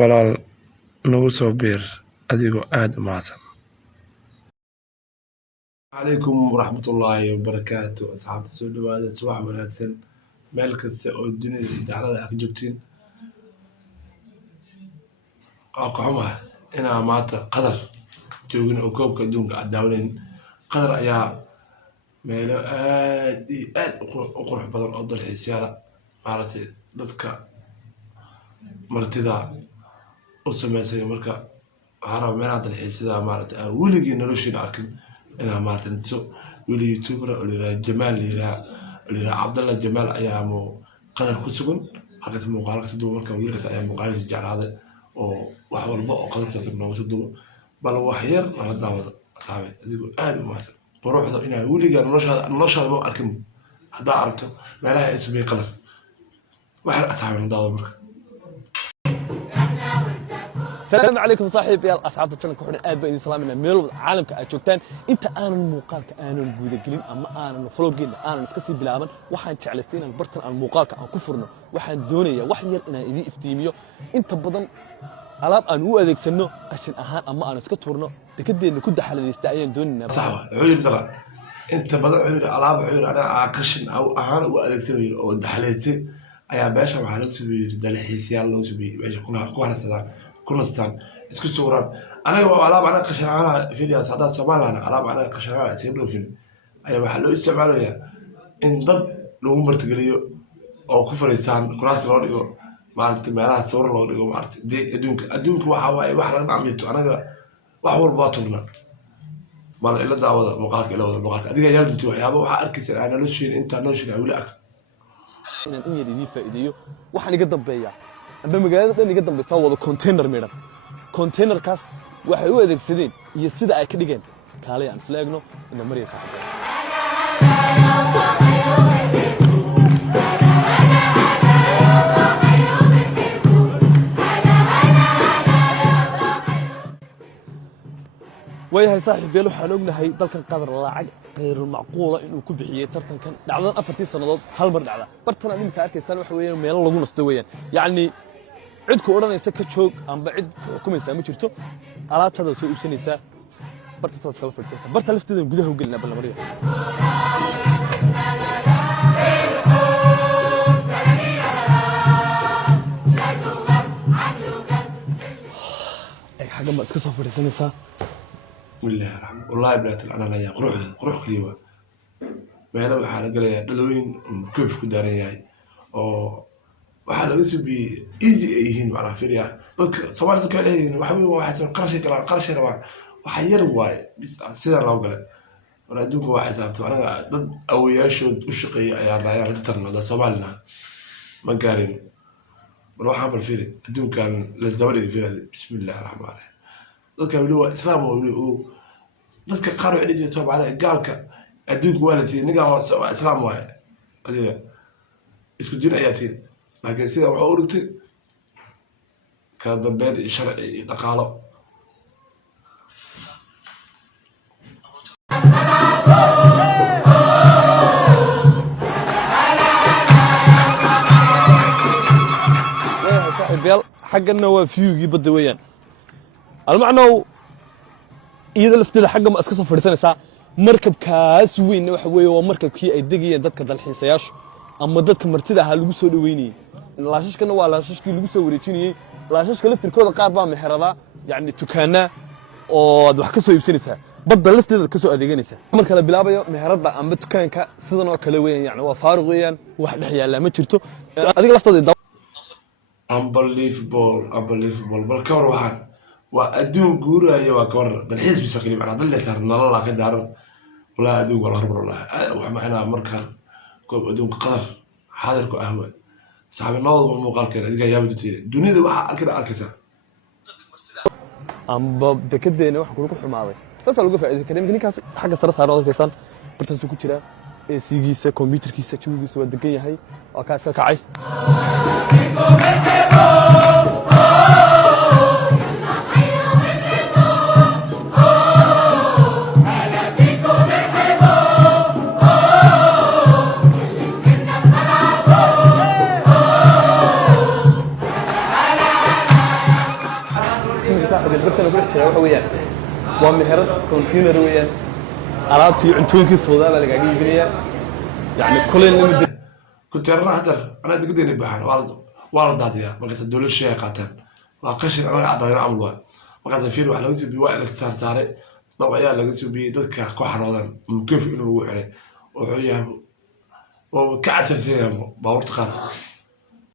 walaal nagu soo biir adigoo aad u mahadsan. calaykum waraxmatullaahi wabarakaatu. asxaabta soo dhawaada, subax wanaagsan meel kasta oo dunida iyo daclada aad ka joogtiin. waa ka xumaha inaa maanta qatar joogin oo koobka adduunka aad daawanayn. qatar ayaa meelo aad iyo aad u qurux badan oo dalxiisyaala maaragtay dadka martida u sameysay. marka waxaa raba meelaha dalxiisyada maaragtay weligii noloshiina arkin inaa maaragtay nidso weli youtuber oo layiraha jamaal layiraha cabdalla jamaal ayaa qatar ku sugan halkaas muuqaal kasoo duuba. marka wiilkaas ayaa muuqaalkiisa jeclaaday oo wax walba oo qadarkaas nooga soo duuba, bal wax yar nala daawado asxaabeed adigoo aad u mahadsan. quruxda inaa weligaa noloshaada ma arkin haddaa aragto meelaha ay sameeyey qatar wax yar asxaabeed nala daawado. marka السلام عليكم صاحب يا اصحاب الشانل كحنا اد بين سلامنا ميل عالمك aad joogtaan inta aanan muuqaalka aanan guuda gelin ama aanan vloggeena aanan iska sii bilaaban waxaan jeclaystay inaan bartan aan muuqaalka aan ku furno. waxaan doonayaa wax yar inaan idin iftiimiyo inta badan alaab aan u adeegsano qashin ahaan ama aan iska tuurno dekedeena ku daxaladeysta ayaan doonaynaa. sax wuxuu dala inta badan wuxuu alaab wuxuu ana qashin ahaan u adeegsanayo oo daxaleysay ayaa beesha waxa lagu sameeyay dalxiisyaal loo sameeyay beesha ku harsadaan كنستان اسكو سوران انا alaab ana qashanaana fiidiyaas hada Soomaaliya alaab ana qashanaana si dhoofin ayaa waxa loo isticmaalayaa in dad lagu martigeliyo oo ku fariistaan kuraas loo dhigo maalintii meelaha sawir loo dhigo maalintii adduunka waxa waay wax laga dhacmito anaga wax walba tugna bal ila daawada muuqaalka adiga yaa dinti waxyaabo waxa arkaysan aan noloshiin inta noloshiin wali ark inaan in yar idin faa'iideeyo waxaan iga dambeeyaa amba magaalada dhan iga dambaysa wada container meedan containerkaas waxay u adeegsadeen iyo sida ay ka dhigeen kaalay aan isla eegno inna mariyay saaxiib وياhay saaxiibeel waxaan ognahay dalkan qadar lacag غير المعقوله inuu ku bixiyay tartankan dhacdan 4 sanadood hal mar dhacda bartan aad imka arkaysan waxa weeyaan meel lagu nasto weeyaan yaani cid ku oranaysa ka joog amba cid xukumaysa ma jirto alaabtada soo iibsanaysa barta saas kala fadhiisanaysa barta lafteeda gudaha u galina bal mariyo ay xaga ma iska soo fadhiisanaysa بالله الرحمن والله بلات انا لا يا قروح كليوا meelo waxa la galayaa dhalooyin koof ku daaran yahay oo waxa laga subi easy ay yihiin macna fiiriya dadka Soomaalida ka leeyihiin waxa weey waxa qarash rabaan waxa yar waay sida loo galay wala adduunka waxa xisaabto anaga dad awayaashood u shaqeeya ayaa raayaan la tarnada Soomaalina ma gaarin waxaan bal fiiri adduunkan la dabadhiga fiirada bismillaahir rahmaanir rahiim dadka wali waa islaam wali oo dadka qaar waxay dhigeen Soomaaliya gaalka adduunka waa la siiyay niga waa islaam waay aliya isku din ayaatiin laakiin sida waxa uu dhigtay ka dambeed sharci dhaqaalo waa saaxiibeel xaqna waa fiyugi badda weeyaan المعنى إذا لفتنا حاجة ما أسكسه فريسانة مركب كاس وين وحوي ومركب كي أيدقي دتك دالحين سياش أما دتك مرتدى هالجوسو دويني لاشش كنا ولا لاشش كي الجوسو وريتشيني لاشش كلفت الكود قاربة محرضة يعني تكانا أو دوحكسو يبسنسها بدل لفت كسو أديجنسها مركب بلابة محرضة أم بتكان كسيدنا كلوين يعني وفارغين واحد حيا لا ما شرتو أديك لفت الضوء unbelievable بالكور واحد وأدون جورا يا كور بالحزب سكني معنا ضل صار نلا لا كدار ولا أدون ولا هرب ولا ومعنا مركان كوب أدون قدر حاضر كأهوى صاحب النوض والمقال كان هذيك يا بدتي دنيا ده واحد كده الكسا أم بكده إنه واحد كله حماوي سأسأل وقف إذا كان يمكن كاس حاجة صار هذا كيسان برتسو كتيرة سيجيسة كمبيوتر كيسة شو يسوى الدقيقة هاي وكاس كعي صاحب البرتنا كل شيء waxa weeyaan waa meherad container weeyaan alaabtii cuntooyinkii foodaa baa laga iibinaya yani kulay limid كنترنا هدر أنا تقدر نبحر وارد هذه ما قلت الدولة شيء قاتل وقشر أنا قاعد أنا عمله ما قلت فيه واحد لقيت بيوائل السار ساري طبعا يا لقيت بيدك كحر هذا كيف إنه وحري وحياه وكعسر سينما باورت خار